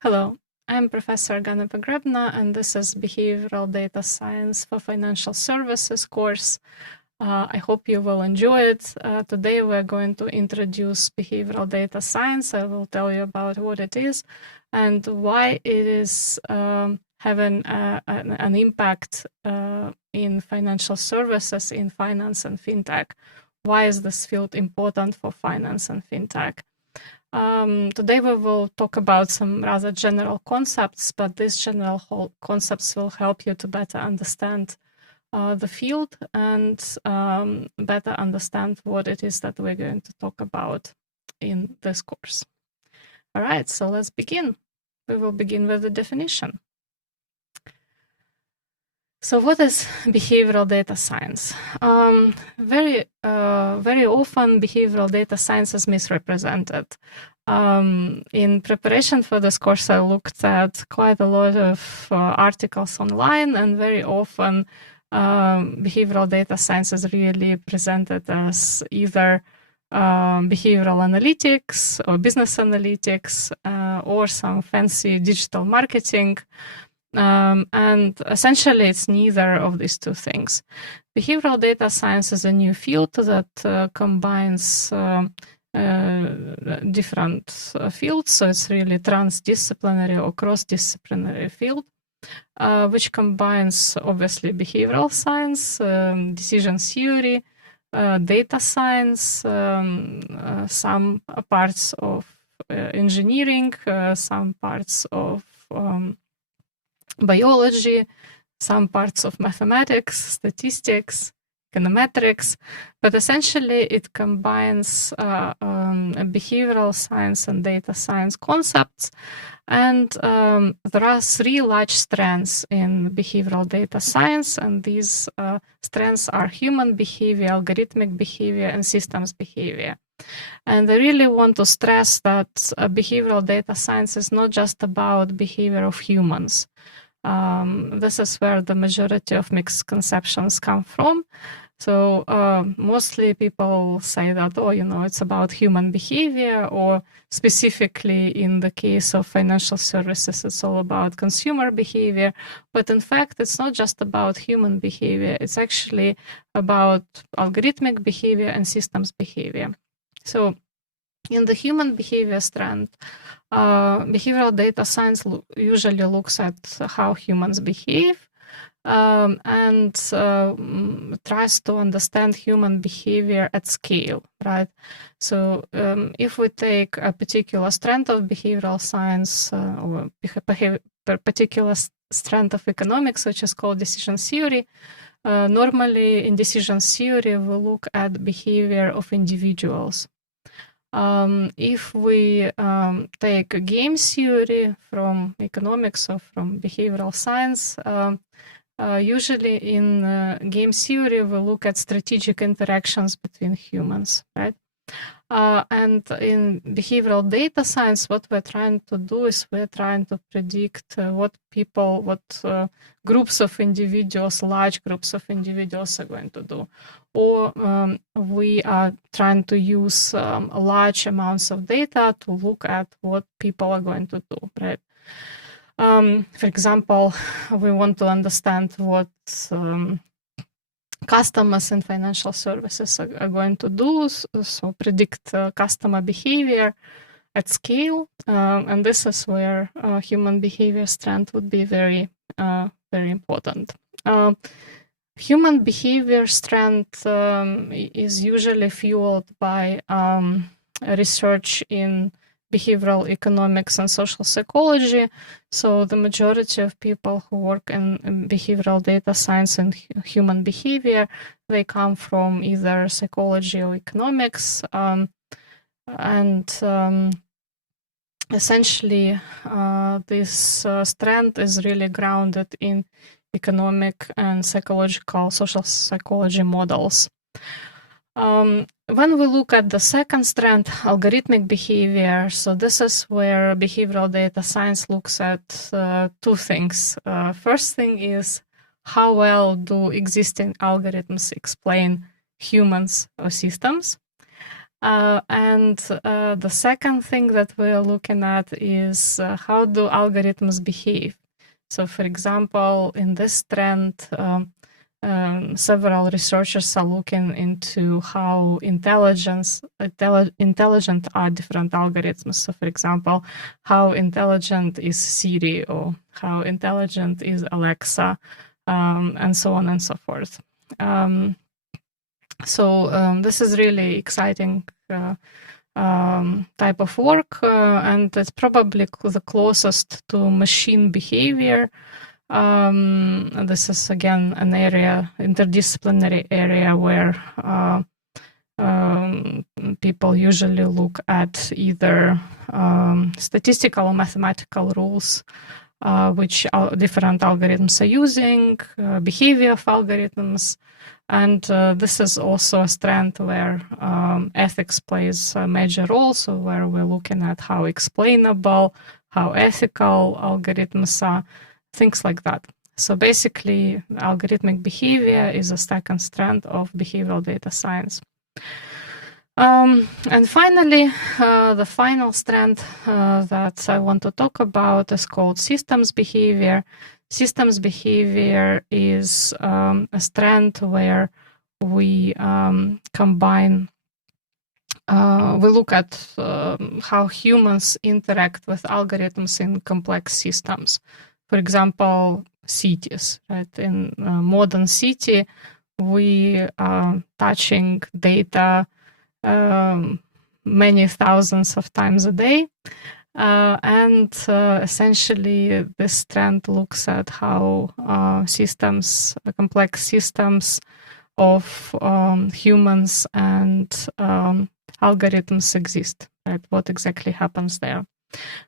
Hello, I'm Professor Ganna Pogrebna, and this is Behavioral Data Science for Financial Services course. I hope you will enjoy it. Today we're going to introduce Behavioral Data Science. I will tell you about what it is and why it is having an impact in financial services, in finance and fintech. Why is this field important for finance and fintech? Today we will talk about some rather general concepts, but these general concepts will help you to better understand the field and better understand what it is that we're going to talk about in this course. All right, so let's begin. We will begin with the definition. So what is behavioral data science? Very often behavioral data science is misrepresented. In preparation for this course, I looked at quite a lot of articles online, and very often behavioral data science is really presented as either behavioral analytics or business analytics or some fancy digital marketing. And essentially, it's neither of these two things. Behavioral data science is a new field that combines different fields. So it's really transdisciplinary or cross-disciplinary field, which combines, obviously, behavioral science, decision theory, data science, some parts of engineering, some parts of biology, some parts of mathematics, statistics, econometrics, but essentially it combines behavioral science and data science concepts. And there are three large strands in behavioral data science, and these strands are human behavior, algorithmic behavior, and systems behavior. And I really want to stress that behavioral data science is not just about behavior of humans. This is where the majority of misconceptions come from. So mostly people say that, oh, it's about human behavior, or specifically in the case of financial services, it's all about consumer behavior. But in fact, it's not just about human behavior. It's actually about algorithmic behavior and systems behavior. So in the human behavior strand, behavioral data science usually looks at how humans behave and tries to understand human behavior at scale, right? So if we take a particular strand of behavioral science or a particular strand of economics, which is called decision theory, normally in decision theory, we look at behavior of individuals. If we take game theory from economics or from behavioral science, usually in game theory, we look at strategic interactions between humans, right? And in behavioral data science, what we're trying to do is we're trying to predict what groups of individuals, large groups of individuals are going to do. Or we are trying to use large amounts of data to look at what people are going to do, right? For example, we want to understand what customers in financial services are going to do, so predict customer behavior at scale. And this is where human behavior strand would be very, very important. Human behavior strand is usually fueled by research in behavioral economics and social psychology. So the majority of people who work in behavioral data science and human behavior, they come from either psychology or economics. Essentially, this strand is really grounded in economic and psychological, social psychology models. When we look at the second strand, algorithmic behavior, so this is where behavioral data science looks at two things. First thing is, how well do existing algorithms explain humans or systems? And And the second thing that we're looking at is how do algorithms behave? So, for example, in this trend, several researchers are looking into how intelligent are different algorithms. So, for example, how intelligent is Siri, or how intelligent is Alexa, and so on and so forth. This is really exciting type of work, and it's probably the closest to machine behavior. This is again an area, interdisciplinary area, where people usually look at either statistical or mathematical rules which different algorithms are using, behavior of algorithms, and this is also a strand where ethics plays a major role, so where we're looking at how explainable, how ethical algorithms are, things like that. So basically, algorithmic behavior is a second strand of behavioral data science. And finally, the final strand that I want to talk about is called systems behavior. Systems behavior is a strand where we combine, we look at how humans interact with algorithms in complex systems. For example, cities, right? In a modern city, we are touching data many thousands of times a day. And essentially, this trend looks at how complex systems of humans and algorithms exist, right? What exactly happens there?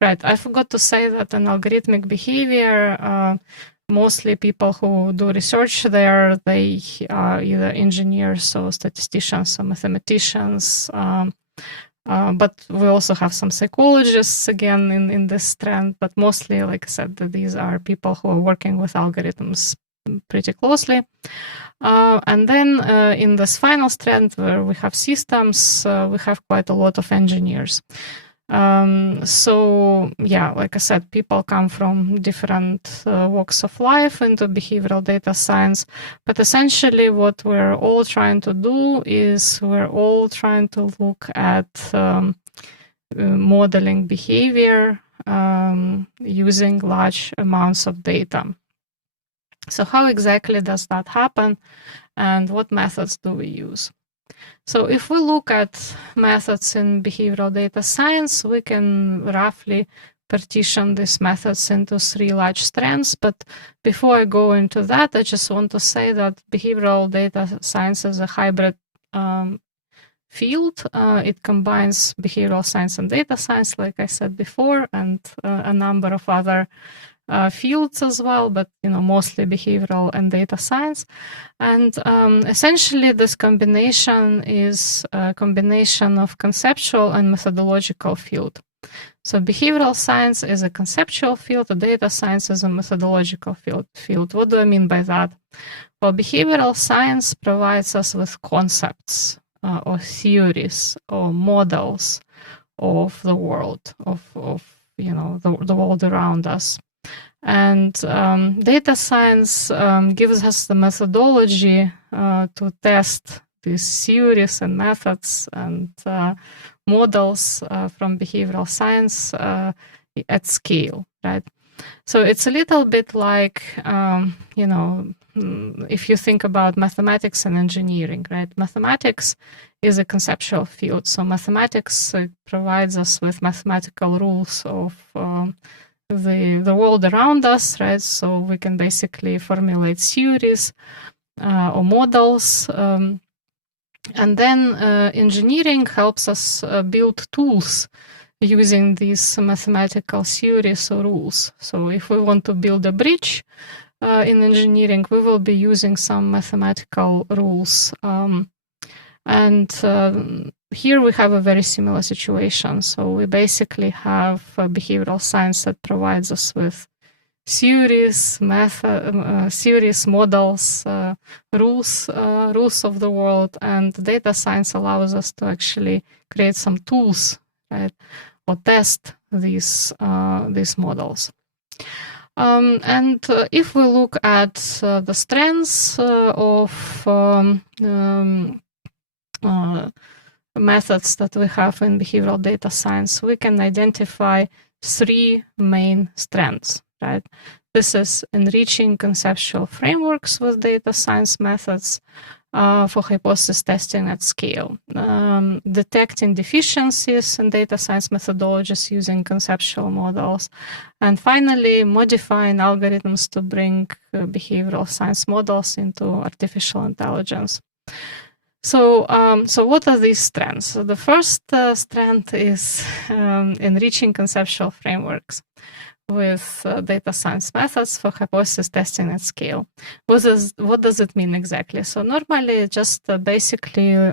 Right, I forgot to say that in algorithmic behavior, mostly people who do research there, they are either engineers or statisticians or mathematicians. But we also have some psychologists again in this trend, but mostly, like I said, these are people who are working with algorithms pretty closely. And then in this final strand where we have systems, we have quite a lot of engineers. So yeah, like I said, people come from different walks of life into behavioral data science, but essentially what we're all trying to do is we're all trying to look at modeling behavior using large amounts of data. So how exactly does that happen, and what methods do we use? So if we look at methods in behavioral data science, we can roughly partition these methods into 3 large strands. But before I go into that, I just want to say that behavioral data science is a hybrid field. It combines behavioral science and data science, like I said before, and a number of other fields as well, but mostly behavioral and data science. And essentially, this combination is a combination of conceptual and methodological field. So behavioral science is a conceptual field, data science is a methodological field. What do I mean by that? Well, behavioral science provides us with concepts or theories or models of the world, of the world around us. And data science gives us the methodology to test these theories and methods and models from behavioral science at scale, right? So it's a little bit like, if you think about mathematics and engineering, right? Mathematics is a conceptual field. So mathematics provides us with mathematical rules of the world around us, right? So we can basically formulate theories or models. And then engineering helps us build tools using these mathematical theories or rules. So if we want to build a bridge in engineering, we will be using some mathematical rules. Here we have a very similar situation. So we basically have behavioral science that provides us with theories, theories, models, rules of the world, and data science allows us to actually create some tools, right, or test these models. And if we look at the strengths of methods that we have in behavioral data science, we can identify 3 main strengths, right? This is enriching conceptual frameworks with data science methods for hypothesis testing at scale, detecting deficiencies in data science methodologies using conceptual models, and finally, modifying algorithms to bring behavioral science models into artificial intelligence. So what are these strengths? So the first strength is enriching conceptual frameworks with data science methods for hypothesis testing at scale. What does it mean exactly? So normally just basically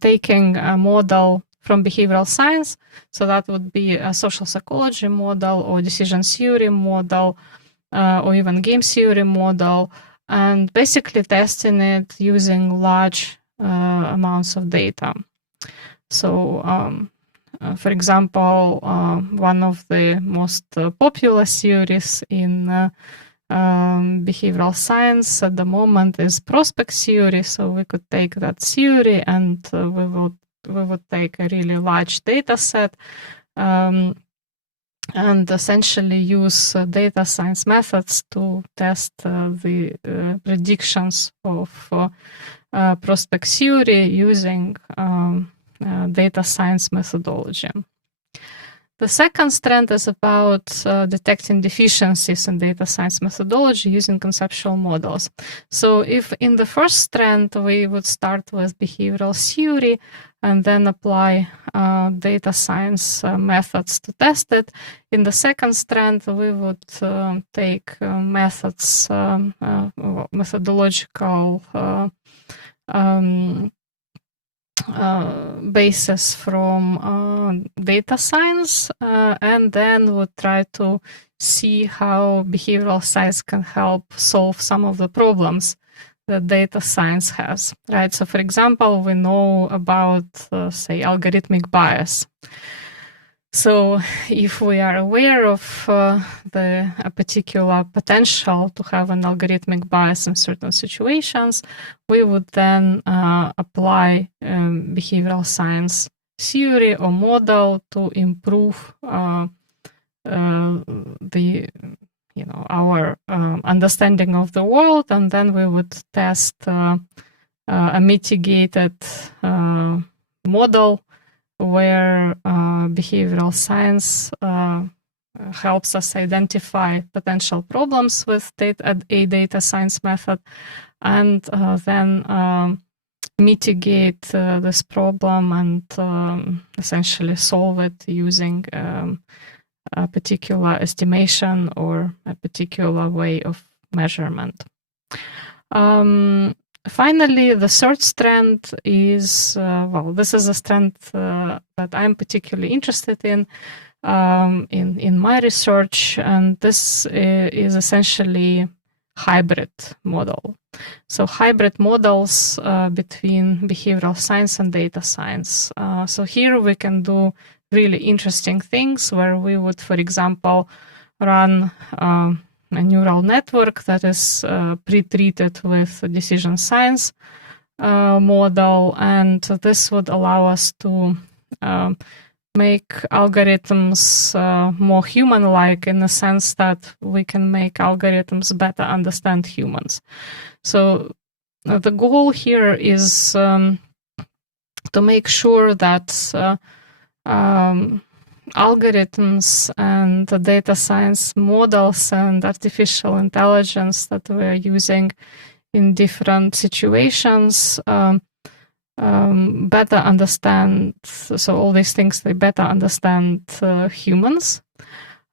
taking a model from behavioral science, so that would be a social psychology model or decision theory model or even game theory model, and basically testing it using large amounts of data. So for example, one of the most popular theories in behavioral science at the moment is prospect theory. So we could take that theory and we would take a really large data set and essentially use data science methods to test the predictions of prospect theory using data science methodology. The second strand is about detecting deficiencies in data science methodology using conceptual models. So if in the first strand we would start with behavioral theory and then apply data science methods to test it, in the second strand we would take methods, methodological basis from data science, and then would try to see how behavioral science can help solve some of the problems that data science has, right? So for example, we know about, say, algorithmic bias. So if we are aware of a particular potential to have an algorithmic bias in certain situations, we would then apply behavioral science theory or model to improve our understanding of the world, and then we would test a mitigated model where behavioral science helps us identify potential problems with a data science method, and then mitigate this problem and essentially solve it using a particular estimation or a particular way of measurement. Finally, the third strand is, this is a strand that I'm particularly interested in my research, and this is essentially hybrid model. So hybrid models between behavioral science and data science. So here we can do really interesting things where we would, for example, run a neural network that is pre-treated with a decision science model, and this would allow us to make algorithms more human-like in the sense that we can make algorithms better understand humans. So the goal here is to make sure that algorithms and the data science models and artificial intelligence that we're using in different situations better understand, so all these things, they better understand humans.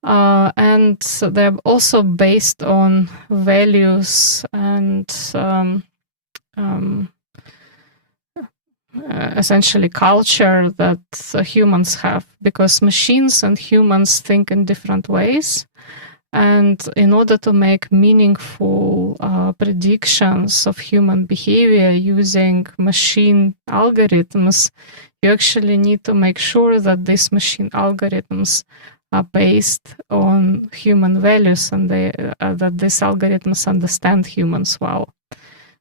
And they're also based on values and essentially culture that humans have, because machines and humans think in different ways. And in order to make meaningful predictions of human behavior using machine algorithms, you actually need to make sure that these machine algorithms are based on human values and that these algorithms understand humans well.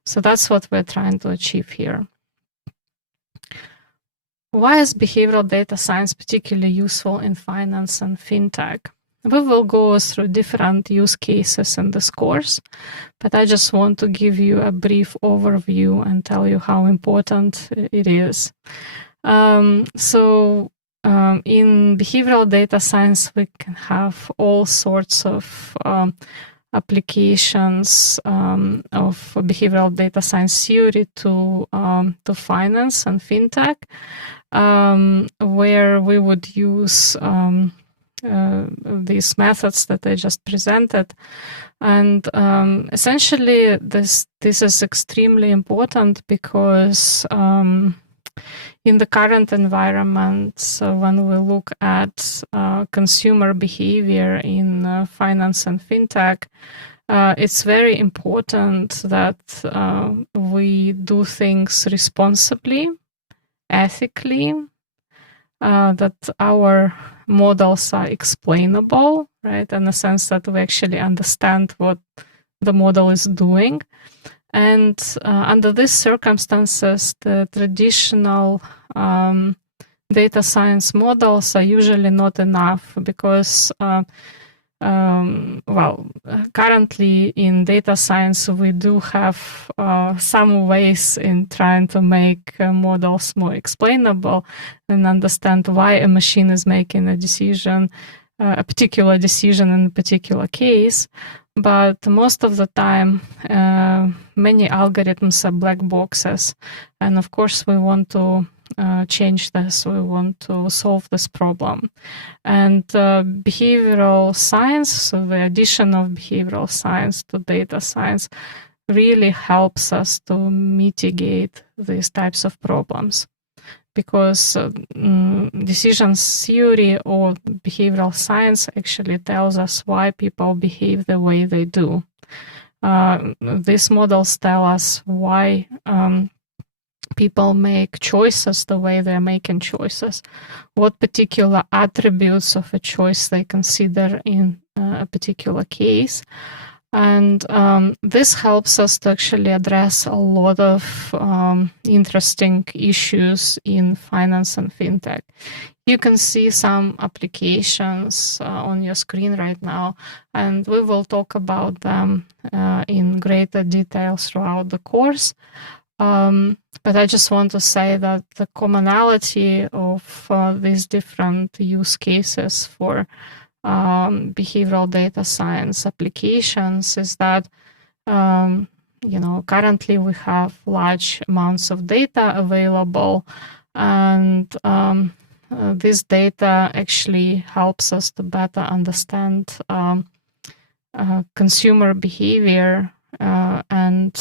So that's what we're trying to achieve here. Why is behavioral data science particularly useful in finance and fintech? We will go through different use cases in this course, but I just want to give you a brief overview and tell you how important it is. In behavioral data science, we can have all sorts of applications of behavioral data science theory to finance and fintech, where we would use these methods that I just presented. And essentially, this is extremely important because in the current environment, when we look at consumer behavior in finance and fintech, it's very important that we do things responsibly, ethically, that our models are explainable, right? In the sense that we actually understand what the model is doing. And under these circumstances, the traditional data science models are usually not enough because, currently in data science, we do have some ways in trying to make models more explainable and understand why a machine is making a decision, a particular decision in a particular case. But most of the time, many algorithms are black boxes. And of course, we want to change this. We want to solve this problem. And behavioral science, so the addition of behavioral science to data science, really helps us to mitigate these types of problems. Because decision theory or behavioral science actually tells us why people behave the way they do. These models tell us why people make choices the way they're making choices, what particular attributes of a choice they consider in a particular case. And this helps us to actually address a lot of interesting issues in finance and fintech. You can see some applications on your screen right now, and we will talk about them in greater detail throughout the course. But I just want to say that the commonality of these different use cases for behavioral data science applications is that, currently we have large amounts of data available, and this data actually helps us to better understand consumer behavior and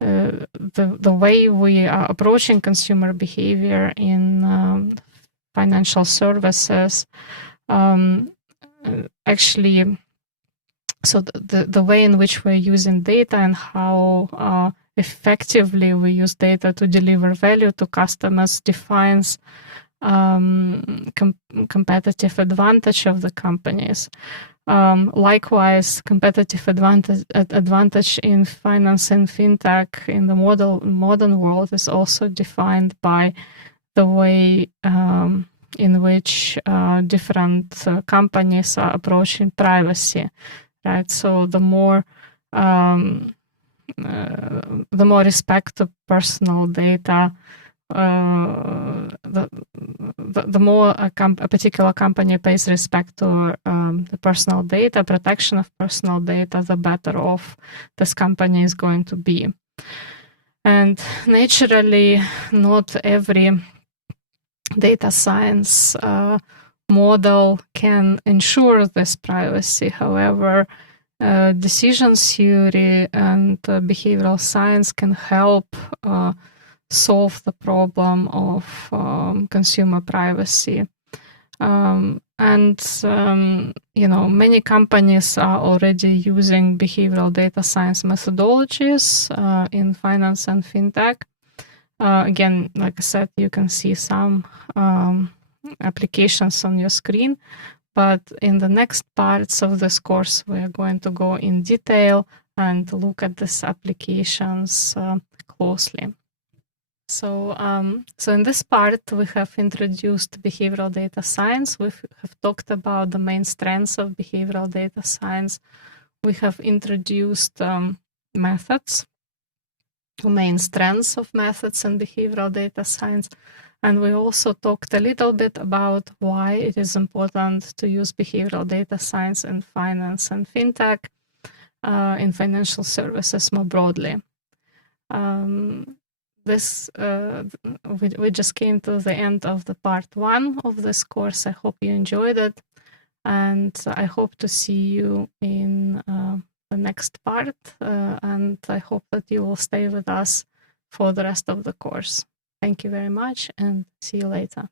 the way we are approaching consumer behavior in financial services. Actually, so the way in which we're using data and how effectively we use data to deliver value to customers defines competitive advantage of the companies. Likewise, competitive advantage in finance and fintech in the modern world is also defined by the way in which different companies are approaching privacy, right? So the more respect to personal data, the more a particular company pays respect to the personal data, protection of personal data, the better off this company is going to be. And naturally, not every data science model can ensure this privacy. However, decision theory and behavioral science can help solve the problem of consumer privacy. And, many companies are already using behavioral data science methodologies in finance and fintech. Again, like I said, you can see some applications on your screen, but in the next parts of this course, we are going to go in detail and look at these applications closely. So in this part, we have introduced behavioral data science. We have talked about the main strengths of behavioral data science. We have introduced methods, main strengths of methods in behavioral data science. And we also talked a little bit about why it is important to use behavioral data science in finance and fintech, in financial services more broadly. We just came to the end of the part 1 of this course. I hope you enjoyed it, and I hope to see you in the next part, and I hope that you will stay with us for the rest of the course. Thank you very much, and see you later.